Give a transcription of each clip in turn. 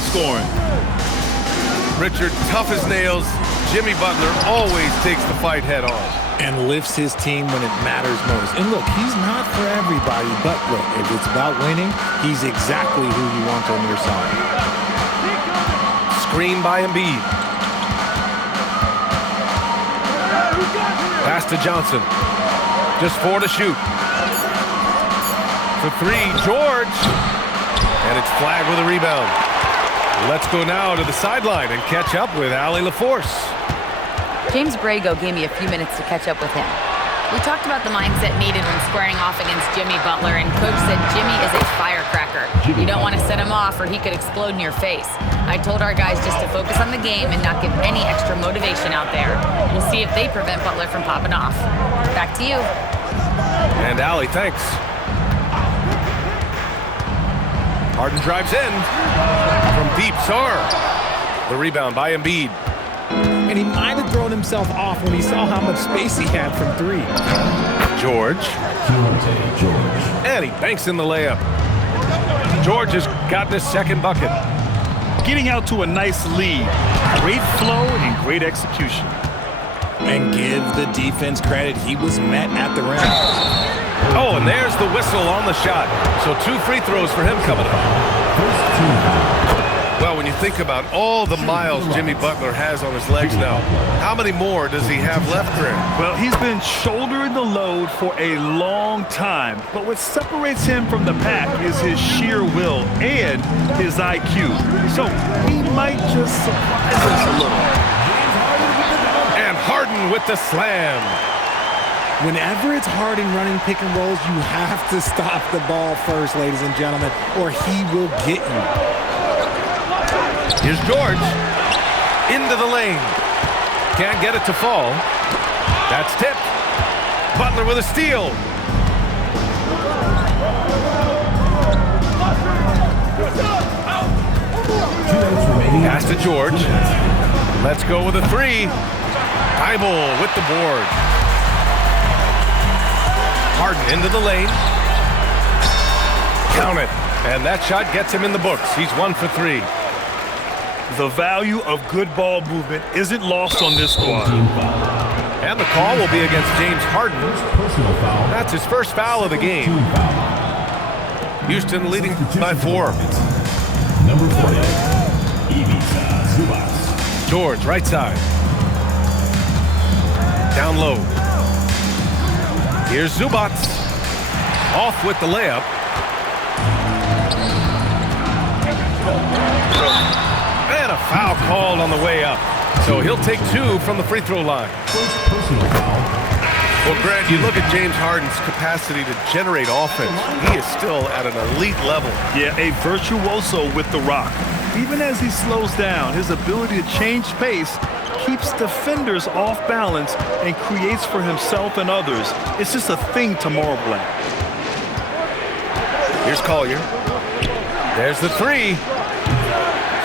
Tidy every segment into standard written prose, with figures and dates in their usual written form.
rebound scoring. Richard, tough as nails, Jimmy Butler always takes the fight head on. And lifts his team when it matters most. And look, he's not for everybody, but look, if it's about winning, he's exactly who you want on your side. Screen by Embiid. Pass to Johnson. Just 4 to shoot. For 3, George. And it's flagged with a rebound. Let's go now to the sideline and catch up with Allie LaForce. James Brago gave me a few minutes to catch up with him. We talked about the mindset needed when squaring off against Jimmy Butler, and Coach said Jimmy is a firecracker. You don't want to set him off or he could explode in your face. I told our guys just to focus on the game and not give any extra motivation out there. We'll see if they prevent Butler from popping off. Back to you. And Allie, thanks. Harden drives in from deep. Sarr. The rebound by Embiid. And he might have thrown himself off when he saw how much space he had from 3. George. And he banks in the layup. George has gotten his second bucket. Getting out to a nice lead. Great flow and great execution. And give the defense credit. He was met at the rim. Oh, and there's the whistle on the shot. So 2 free throws for him coming up. Well, when you think about all the miles Jimmy Butler has on his legs now, how many more does he have left, Greg? Well, he's been shouldering the load for a long time, but what separates him from the pack is his sheer will and his IQ. So he might just surprise us a little. And Harden with the slam. Whenever it's Harden running pick and rolls, you have to stop the ball first, ladies and gentlemen, or he will get you. Here's George. Into the lane. Can't get it to fall. That's tipped. Butler with a steal. Pass to George. Let's go with a 3. Thibault with the board. Harden into the lane. Count it. And that shot gets him in the books. He's 1 for 3. The value of good ball movement isn't lost on this squad. And the call will be against James Harden. That's his first foul of the game. Houston leading by 4. Number 40, Ivica Zubac. George, right side. Down low. Here's Zubac. Off with the layup. And a foul called on the way up. So he'll take 2 from the free throw line. Well, Grant, you look at James Harden's capacity to generate offense. He is still at an elite level. Yeah, a virtuoso with the rock. Even as he slows down, his ability to change pace keeps defenders off balance and creates for himself and others. It's just a thing to marvel at. Here's Collier. There's the 3.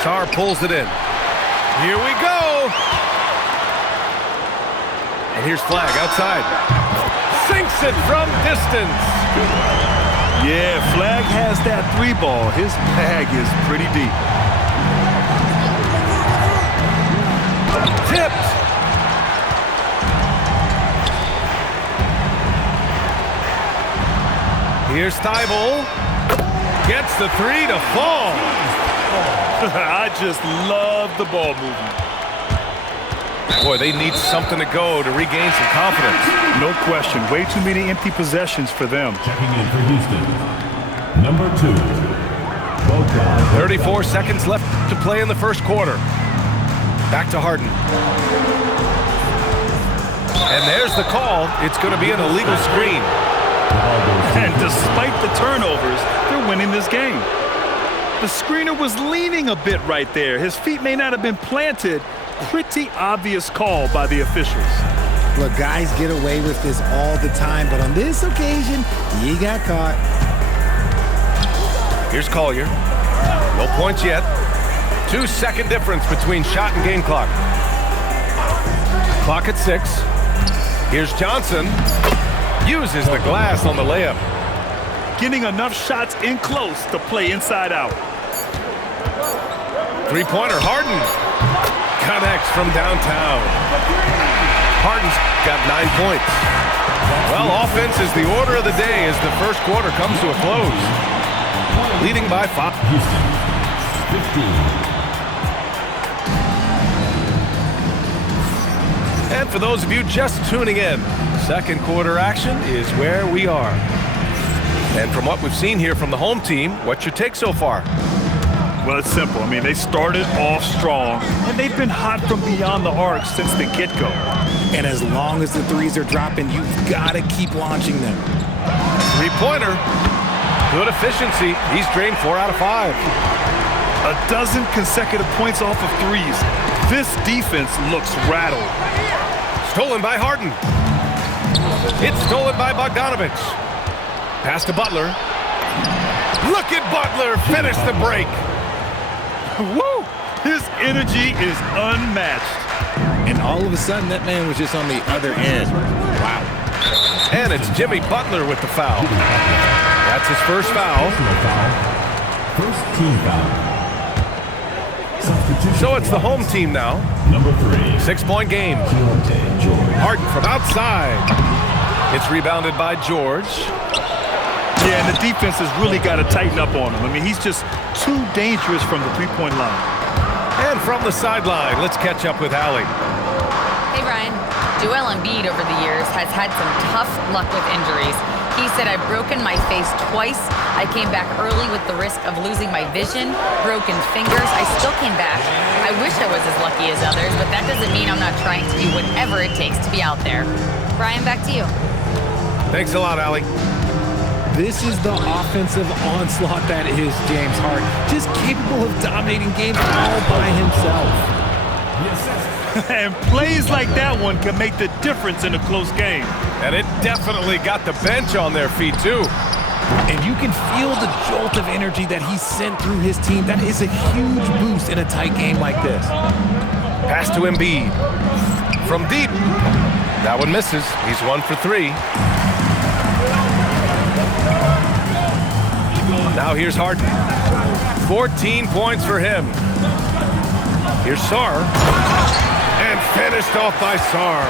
Sarr pulls it in. Here we go. And here's Flag outside. Sinks it from distance. Yeah, Flag has that 3 ball. His bag is pretty deep. Tipped. Here's Thibault. Gets the 3 to fall. I just love the ball movement. Boy, they need something to go to regain some confidence. No question. Way too many empty possessions for them. Checking in for Houston, number 2, 34 seconds left to play in the first quarter. Back to Harden. And there's the call. It's going to be an illegal screen. And despite the turnovers, they're winning this game. The screener was leaning a bit right there. His feet may not have been planted. Pretty obvious call by the officials. Look, guys get away with this all the time, but on this occasion, he got caught. Here's Collier. No points yet. 2-second difference between shot and game clock. Clock at 6. Here's Johnson. Uses the glass on the layup. Getting enough shots in close to play inside out. Three-pointer, Harden connects from downtown. Harden's got 9 points. Well, offense is the order of the day as the first quarter comes to a close. Leading by 5. Houston, 15. And for those of you just tuning in, second quarter action is where we are. And from what we've seen here from the home team, what's your take so far? Well, it's simple. I mean, they started off strong, and they've been hot from beyond the arc since the get-go. And as long as the threes are dropping, you've got to keep launching them. Three-pointer. Good efficiency. He's drained 4 out of 5. A dozen consecutive points off of threes. This defense looks rattled. Stolen by Harden. It's stolen by Bogdanovich. Pass to Butler. Look at Butler finish the break. Woo! His energy is unmatched. And all of a sudden, that man was just on the other end. Wow. And it's Jimmy Butler with the foul. That's his first foul. First team foul. Substitution. So it's the home team now. Number 3. 6-point game. Harden from outside. It's rebounded by George. Yeah, and the defense has really got to tighten up on him. I mean, he's just too dangerous from the three-point line. And from the sideline, let's catch up with Allie. Hey, Brian. Joel Embiid over the years has had some tough luck with injuries. He said, I've broken my face twice. I came back early with the risk of losing my vision, broken fingers. I still came back. I wish I was as lucky as others, but that doesn't mean I'm not trying to do whatever it takes to be out there. Brian, back to you. Thanks a lot, Allie. This is the offensive onslaught that is James Harden. Just capable of dominating games all by himself. And plays like that one can make the difference in a close game. And it definitely got the bench on their feet, too. And you can feel the jolt of energy that he sent through his team. That is a huge boost in a tight game like this. Pass to Embiid. From deep. That one misses. He's 1 for 3. Now here's Harden. 14 points for him. Here's Sarr. And finished off by Sarr.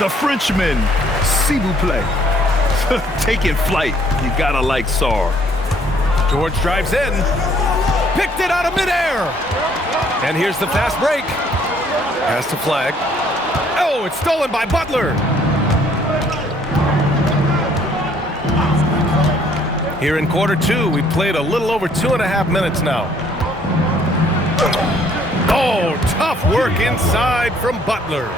The Frenchman, s'il vous plaît. Taking flight. You gotta like Sarr. George drives in. Picked it out of midair. And here's the fast break. Pass to Flag. Oh, it's stolen by Butler. Here in quarter 2, we played a little over 2.5 minutes now. Oh, tough work inside from Butler.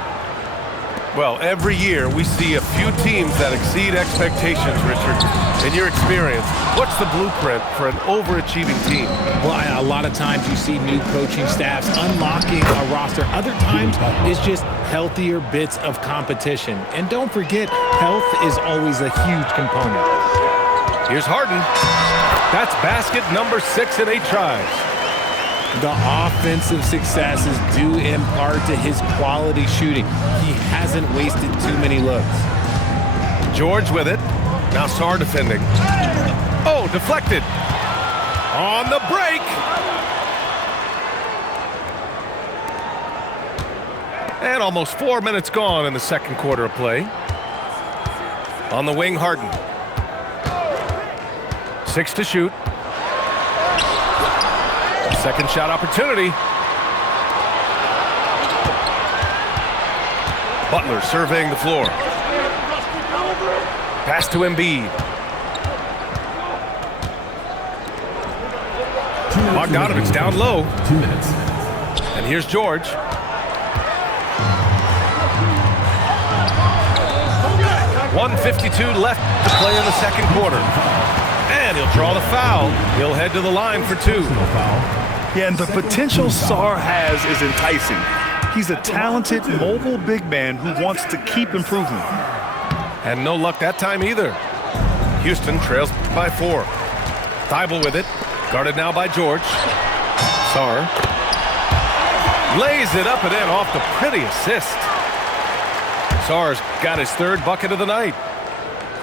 Well, every year we see a few teams that exceed expectations, Richard. In your experience, what's the blueprint for an overachieving team? Well, a lot of times you see new coaching staffs unlocking a roster. Other times it's just healthier bits of competition. And don't forget, health is always a huge component. Here's Harden. That's basket number 6 in 8 tries. The offensive success is due in part to his quality shooting. He hasn't wasted too many looks. George with it. Now Sarr defending. Oh, deflected. On the break. And almost 4 minutes gone in the second quarter of play. On the wing, Harden. 6 to shoot. Second shot opportunity. Butler surveying the floor. Pass to Embiid. Bogdanovich down low. 2 minutes. And here's George. .152 left to play in the second quarter. And he'll draw the foul. He'll head to the line for 2. Yeah, and the potential Sarr has is enticing. He's a talented, mobile big man who wants to keep improving. And no luck that time either. Houston trails by 4. Thibault with it. Guarded now by George. Sarr lays it up and in off the pretty assist. Sarr's got his 3rd bucket of the night.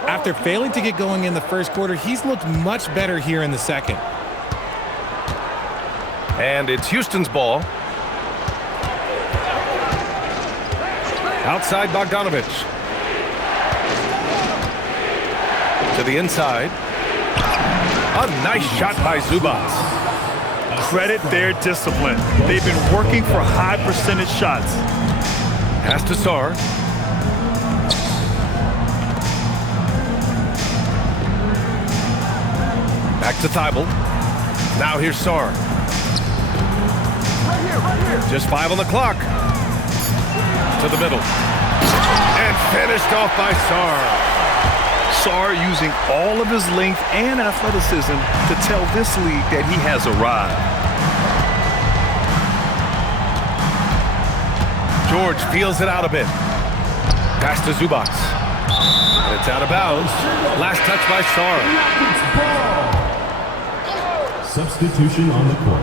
After failing to get going in the first quarter, he's looked much better here in the second. And it's Houston's ball. Outside Bogdanovich. To the inside. A nice shot by Zubac. Credit their discipline. They've been working for high percentage shots. Pass to Sar. Back to Thibault. Now here's Sar. Just 5 on the clock. To the middle. And finished off by Sar. Sar using all of his length and athleticism to tell this league that he has arrived. George feels it out a bit. Pass to Zubac. And it's out of bounds. Last touch by Sar. Substitution on the court.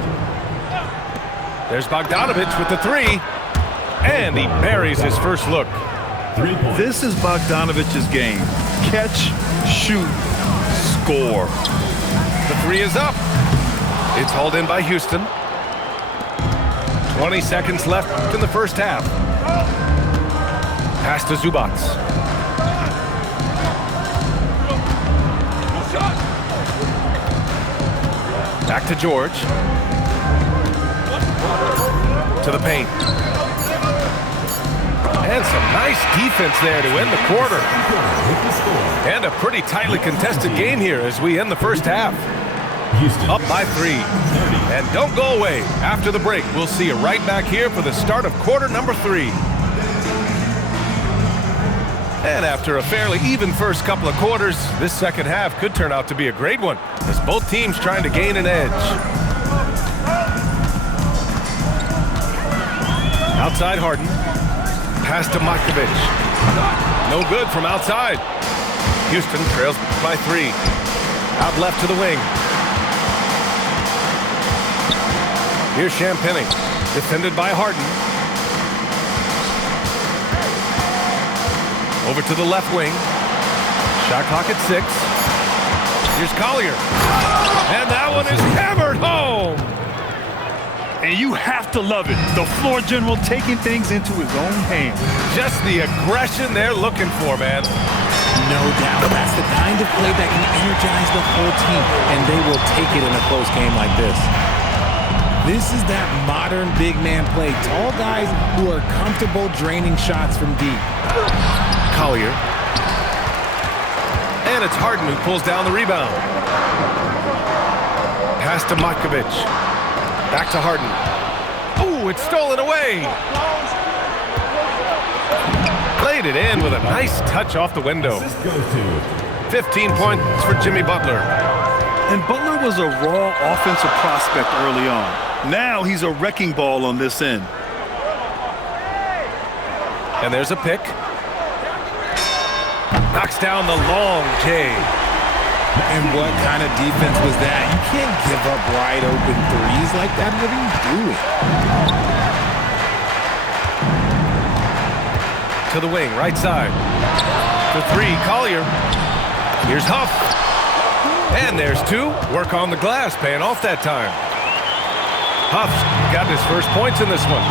There's Bogdanovich with the 3. And he buries his first look. 3 points. This is Bogdanovich's game. Catch, shoot, score. The 3 is up. It's hauled in by Houston. 20 seconds left in the first half. Pass to Zubac. Back to George. To the paint. And some nice defense there to end the quarter. And a pretty tightly contested game here as we end the first half. Houston Up by 3. And don't go away. After the break, we'll see you right back here for the start of quarter number 3. And after a fairly even first couple of quarters, this second half could turn out to be a great one as both teams trying to gain an edge. Outside Harden. Pass to Markovic. No good from outside. Houston trails by 3. Out left to the wing. Here's Champagny. Defended by Harden. Over to the left wing. Shot clock at 6. Here's Collier. And that one is hammered home. And you have to love it. The floor general taking things into his own hands. Just the aggression they're looking for, man. No doubt. That's the kind of play that can energize the whole team, and they will take it in a close game like this. This is that modern big man play. Tall guys who are comfortable draining shots from deep. Collier. And it's Harden who pulls down the rebound. Pass to Markovic. Back to Harden. Oh, it's stolen away. Played it in with a nice touch off the window. 15 points for Jimmy Butler. And Butler was a raw offensive prospect early on. Now he's a wrecking ball on this end. And there's a pick. Knocks down the long J. And what kind of defense was that? You can't give up wide open threes like that. What are you doing? To the wing, right side. To 3, Collier. Here's Huff. And there's 2. Work on the glass, paying off that time. Huff's got his first points in this one.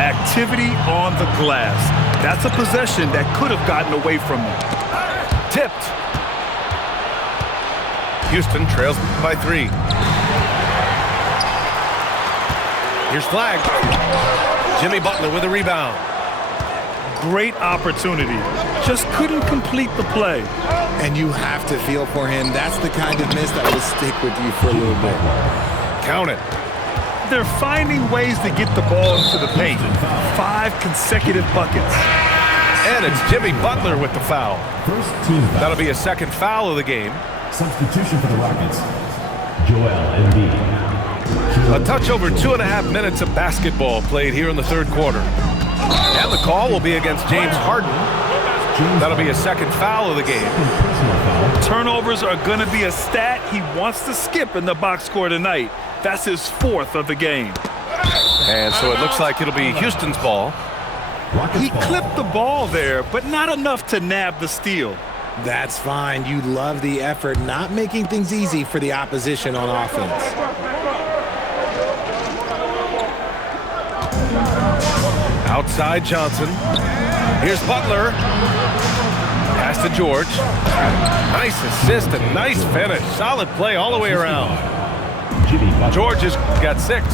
Activity on the glass. That's a possession that could have gotten away from him. Tipped. Houston trails by 3. Here's Flag. Jimmy Butler with a rebound. Great opportunity. Just couldn't complete the play. And you have to feel for him. That's the kind of miss that will stick with you for a little bit. Count it. They're finding ways to get the ball into the paint. 5 consecutive buckets. And it's Jimmy Butler with the foul. First team foul. That'll be a second foul of the game. Substitution for the Rockets. Joel Embiid. A touch over 2.5 minutes of basketball played here in the third quarter. And the call will be against James Harden. That'll be a second foul of the game. Turnovers are going to be a stat he wants to skip in the box score tonight. That's his 4th of the game. And so it looks like it'll be Houston's ball. He clipped the ball there, but not enough to nab the steal. That's fine. You love the effort, not making things easy for the opposition on offense. Outside Johnson. Here's Butler. Pass to George. Nice assist and nice finish. Solid play all the way around. George has got 6.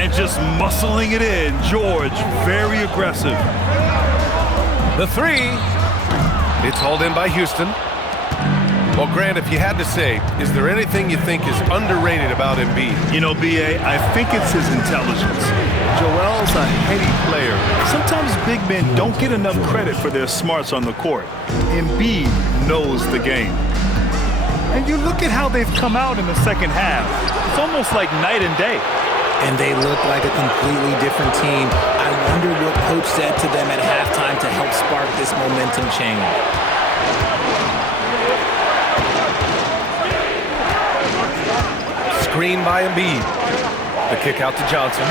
And just muscling it in, George, very aggressive. The 3. It's hauled in by Houston. Well, Grant, if you had to say, is there anything you think is underrated about Embiid? You know, B.A., I think it's his intelligence. Joel's a heady player. Sometimes big men don't get enough credit for their smarts on the court. Embiid knows the game. And you look at how they've come out in the second half. It's almost like night and day. And they look like a completely different team. I wonder what coach said to them at halftime to help spark this momentum change. Screen by Embiid. The kick out to Johnson.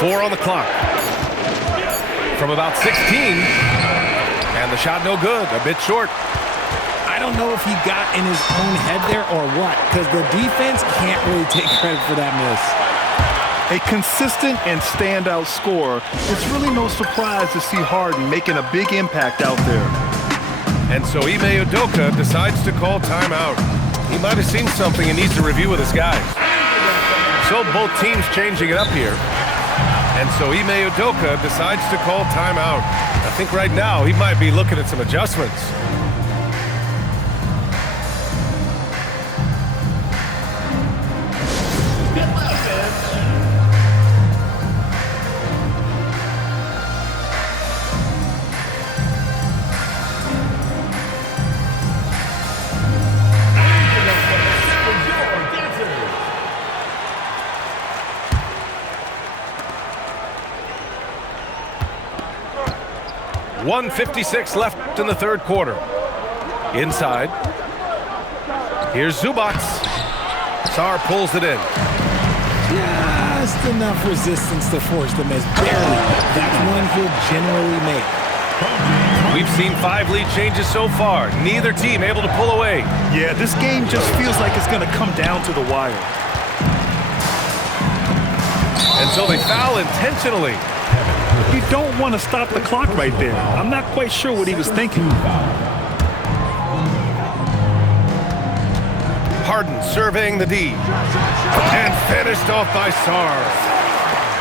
4 on the clock. From about 16. And the shot no good. A bit short. I don't know if he got in his own head there or what, because the defense can't really take credit for that miss. A consistent and standout scorer. It's really no surprise to see Harden making a big impact out there. And so Ime Udoka decides to call timeout. He might have seen something and needs to review with his guys. So both teams changing it up here. And so Ime Udoka decides to call timeout. I think right now he might be looking at some adjustments. .156 left in the third quarter. Inside. Here's Zubac. Sarr pulls it in. Just enough resistance to force the miss. Barely. That's one he'll generally make. We've seen 5 lead changes so far. Neither team able to pull away. Yeah, this game just feels like it's going to come down to the wire. And so they foul intentionally. You don't want to stop the clock right there. I'm not quite sure what he was thinking. Harden surveying the D. And finished off by Sarr.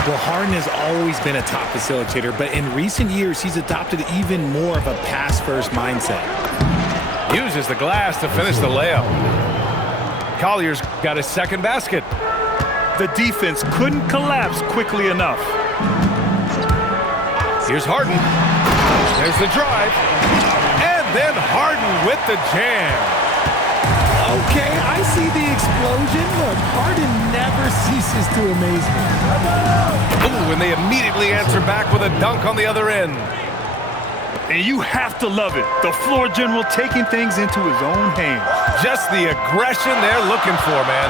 Well, Harden has always been a top facilitator, but in recent years, he's adopted even more of a pass-first mindset. Uses the glass to finish the layup. Collier's got his second basket. The defense couldn't collapse quickly enough. Here's Harden. There's the drive. And then Harden with the jam. Okay, I see the explosion. Look, Harden never ceases to amaze me. Ooh, and they immediately answer back with a dunk on the other end. And you have to love it. The floor general taking things into his own hands. Just the aggression they're looking for, man.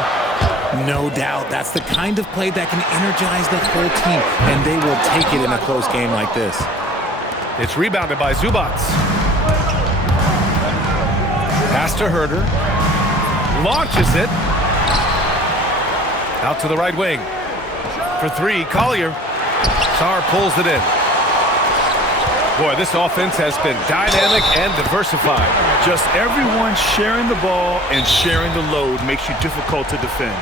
No doubt. That's the kind of play that can energize the whole team, and they will take it in a close game like this. It's rebounded by Zubac. Pass to Herder. Launches it. Out to the right wing. For 3, Collier. Sarr pulls it in. Boy, this offense has been dynamic and diversified. Just everyone sharing the ball and sharing the load makes you difficult to defend.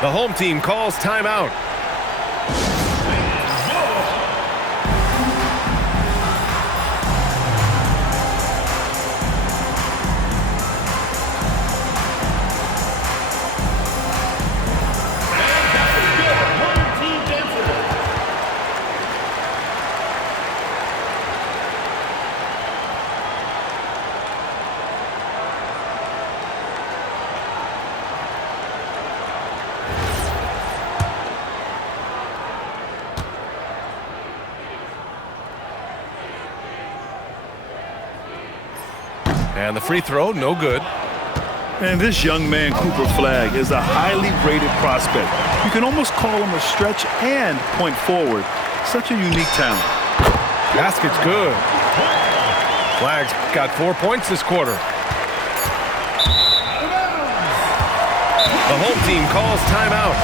The home team calls timeout. And the free throw, no good. And this young man, Cooper Flagg, is a highly rated prospect. You can almost call him a stretch and point forward. Such a unique talent. Basket's good. Flagg's got 4 points this quarter. The home team calls timeout.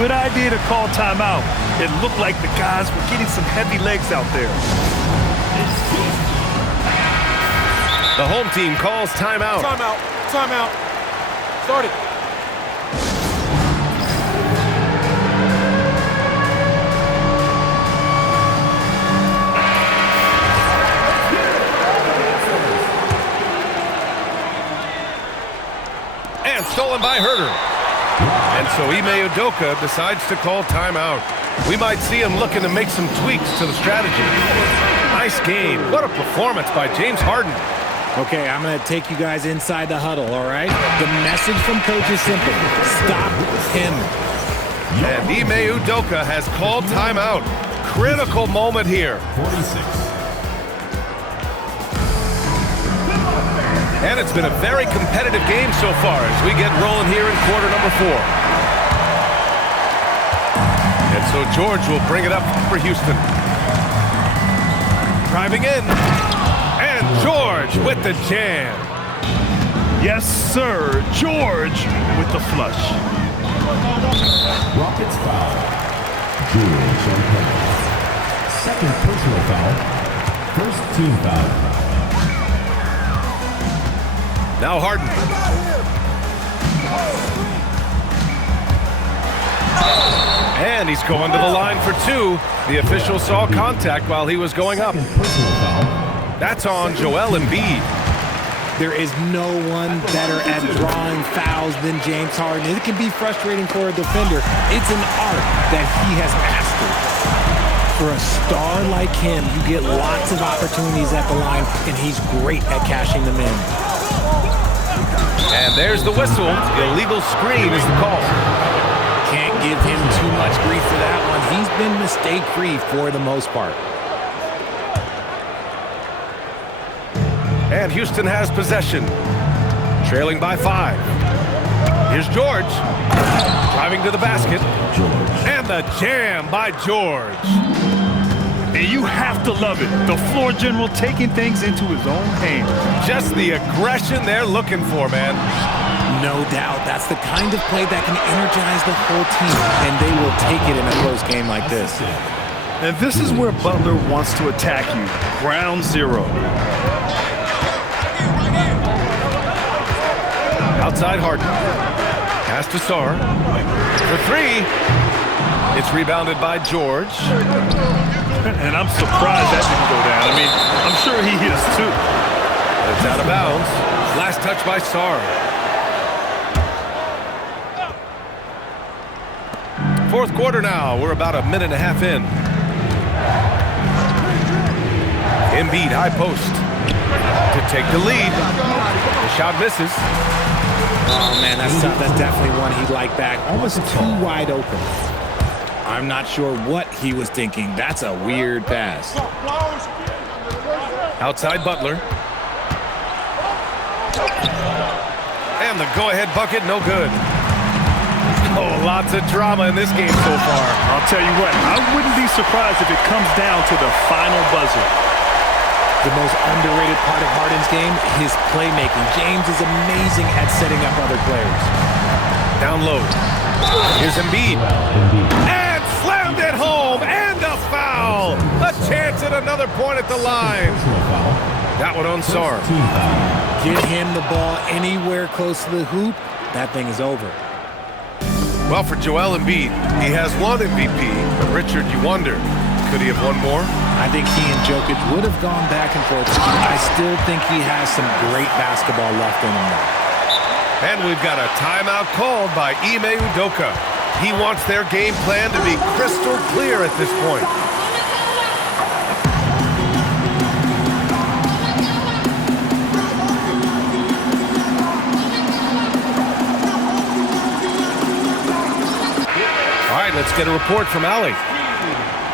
Good idea to call timeout. It looked like the guys were getting some heavy legs out there. The home team calls timeout. Timeout. Timeout. Start it. And stolen by Herter. And so Ime Udoka decides to call timeout. We might see him looking to make some tweaks to the strategy. Nice game. What a performance by James Harden. Okay, I'm going to take you guys inside the huddle, all right? The message from coach is simple. Stop him. And Ime Udoka has called timeout. Critical moment here. 46. And it's been a very competitive game so far as we get rolling here in quarter number 4. And so George will bring it up for Houston. Driving in. And George with the jam. Yes, sir. George with the flush. Rockets foul. George on penalty. Second personal foul. First team foul. Now Harden. And he's going to the line for 2. The official saw contact while he was going up. Personal foul. That's on Joel Embiid. There is no one better at drawing fouls than James Harden. It can be frustrating for a defender. It's an art that he has mastered. For a star like him, you get lots of opportunities at the line, and he's great at cashing them in. And there's the whistle. Illegal screen is the call. Can't give him too much grief for that one. He's been mistake-free for the most part. And Houston has possession. Trailing by 5. Here's George. Driving to the basket. And the jam by George. And you have to love it. The floor general taking things into his own hands. Just the aggression they're looking for, man. No doubt. That's the kind of play that can energize the whole team, and they will take it in a close game like this. And this is where Butler wants to attack you. Ground zero. Outside Harden. Pass to Sarr. For 3. It's rebounded by George. And I'm surprised that didn't go down. I mean, I'm sure he is too. It's out of bounds. Last touch by Sarr. Fourth quarter now. We're about a minute and a half in. Embiid high post to take the lead. The shot misses. Oh, man, that's tough. That's definitely one he'd like back. Almost too wide open. I'm not sure what he was thinking. That's a weird pass. Outside Butler. And the go-ahead bucket, no good. Oh, lots of drama in this game so far. I'll tell you what, I wouldn't be surprised if it comes down to the final buzzer. The most underrated part of Harden's game, his playmaking. James is amazing at setting up other players. Down low. Here's Embiid. And slammed it home. And a foul. A chance at another point at the line. That one on Sarr. Get him the ball anywhere close to the hoop. That thing is over. Well, for Joel Embiid, he has one MVP. But Richard, you wonder, could he have won more? I think he and Jokic would have gone back and forth. I still think he has some great basketball left in him though. And we've got a timeout called by Ime Udoka. He wants their game plan to be crystal clear at this point. All right, let's get a report from Allie.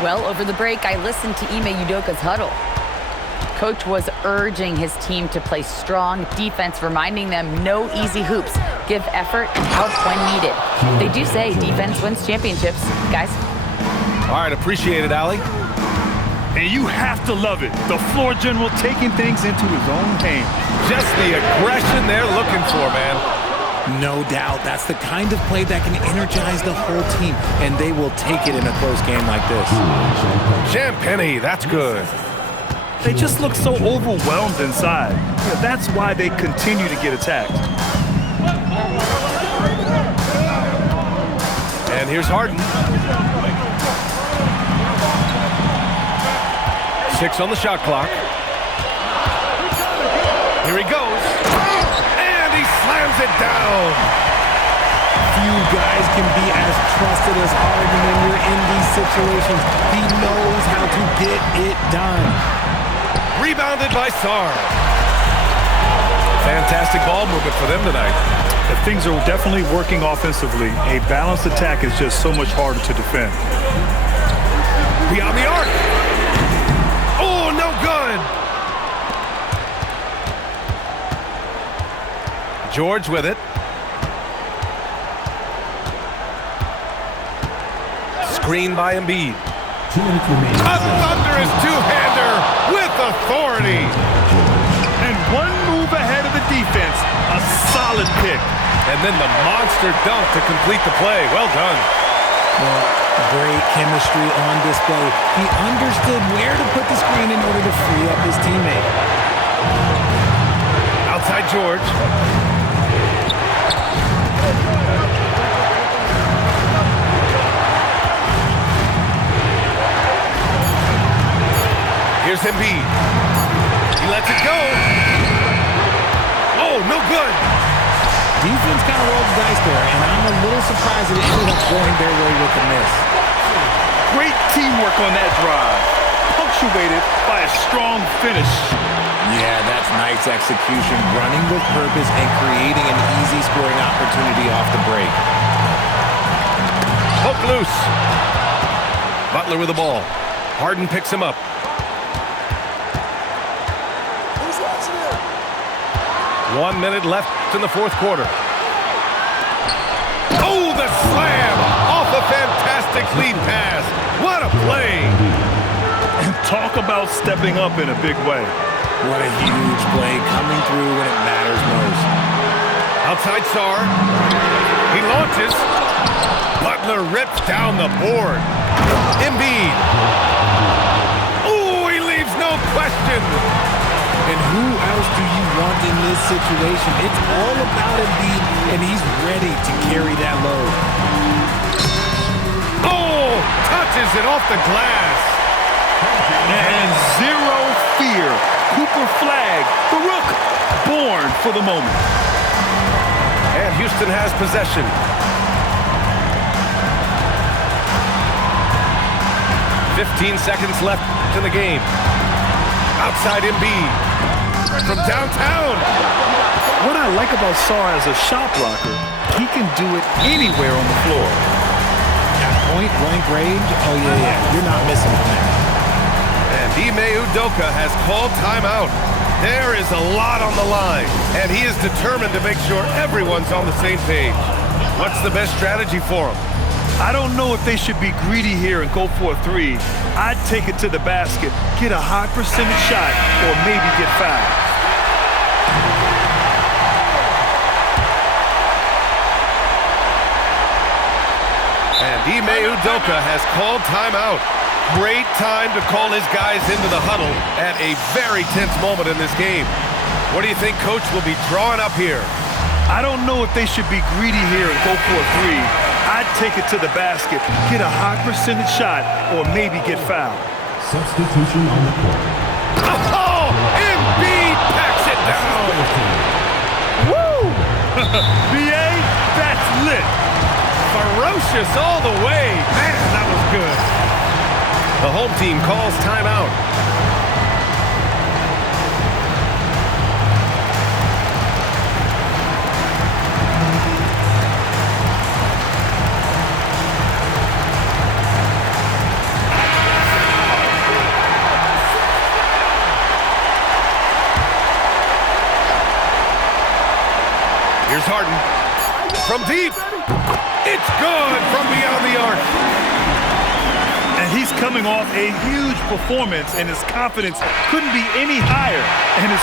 Well, over the break, I listened to Ime Udoka's huddle. Coach was urging his team to play strong defense, reminding them no easy hoops, give effort and help when needed. They do say defense wins championships, guys. All right, appreciate it, Allie. And you have to love it. The floor general taking things into his own hands. Just the aggression they're looking for, man. No doubt. That's the kind of play that can energize the whole team, and they will take it in a close game like this. Champagny, that's good. They just look so overwhelmed inside. Yeah, that's why they continue to get attacked. And here's Harden. 6 on the shot clock. Here he goes. And he slams it down. Few guys can be as trusted as Harden when you're in these situations. He knows how to get it done. Rebounded by Sarr. Fantastic ball movement for them tonight. If things are definitely working offensively, a balanced attack is just so much harder to defend. Beyond the arc. Oh, no good. George with it. Screen by Embiid. 2 minutes remaining. A thunderous two-hander with authority. And one move ahead of the defense, a solid pick. And then the monster dunk to complete the play. Well done. Well, great chemistry on display. He understood where to put the screen in order to free up his teammate. Outside George. Here's Embiid. He lets it go. Oh, no good. Defense kind of rolled the dice there, and I'm a little surprised that it ended up going their way with the miss. Great teamwork on that drive, punctuated by a strong finish. Yeah, that's nice execution, running with purpose and creating an easy scoring opportunity off the break. Hook loose. Butler with the ball. Harden picks him up. Who's watching it? 1 minute left in the fourth quarter. Oh, the slam off a fantastic lead pass. What a play. Talk about stepping up in a big way. What a huge play coming through when it matters most. Outside Sarr. He launches. Butler rips down the board. Embiid. Oh, he leaves no question. And who else do you want in this situation? It's all about Embiid, and he's ready to carry that load. Oh, touches it off the glass. And zero fear. Cooper flag, the rook, born for the moment. And Houston has possession. "15 seconds left in the game. Outside Embiid. From downtown. What I like about Sarr as a shot blocker, he can do it anywhere on the floor. At point-blank range, oh yeah, you're not missing a thing. And Ime Udoka has called timeout. There is a lot on the line, and he is determined to make sure everyone's on the same page. What's the best strategy for him? I don't know if they should be greedy here and go for a three. I'd take it to the basket, get a high percentage shot, or maybe get fouled. And Ime Udoka has called timeout. Great time to call his guys into the huddle at a very tense moment in this game. What do you think Coach will be drawing up here? I don't know if they should be greedy here and go for a three. I'd take it to the basket, get a high percentage shot, or maybe get fouled. Substitution on the court. Oh, Embiid packs it down. Woo! BA, that's lit. Ferocious all the way. Man, that was good. The home team calls timeout. Here's Harden. From deep. It's good from beyond the arc. And he's coming off a huge performance, and his confidence couldn't be any higher. And his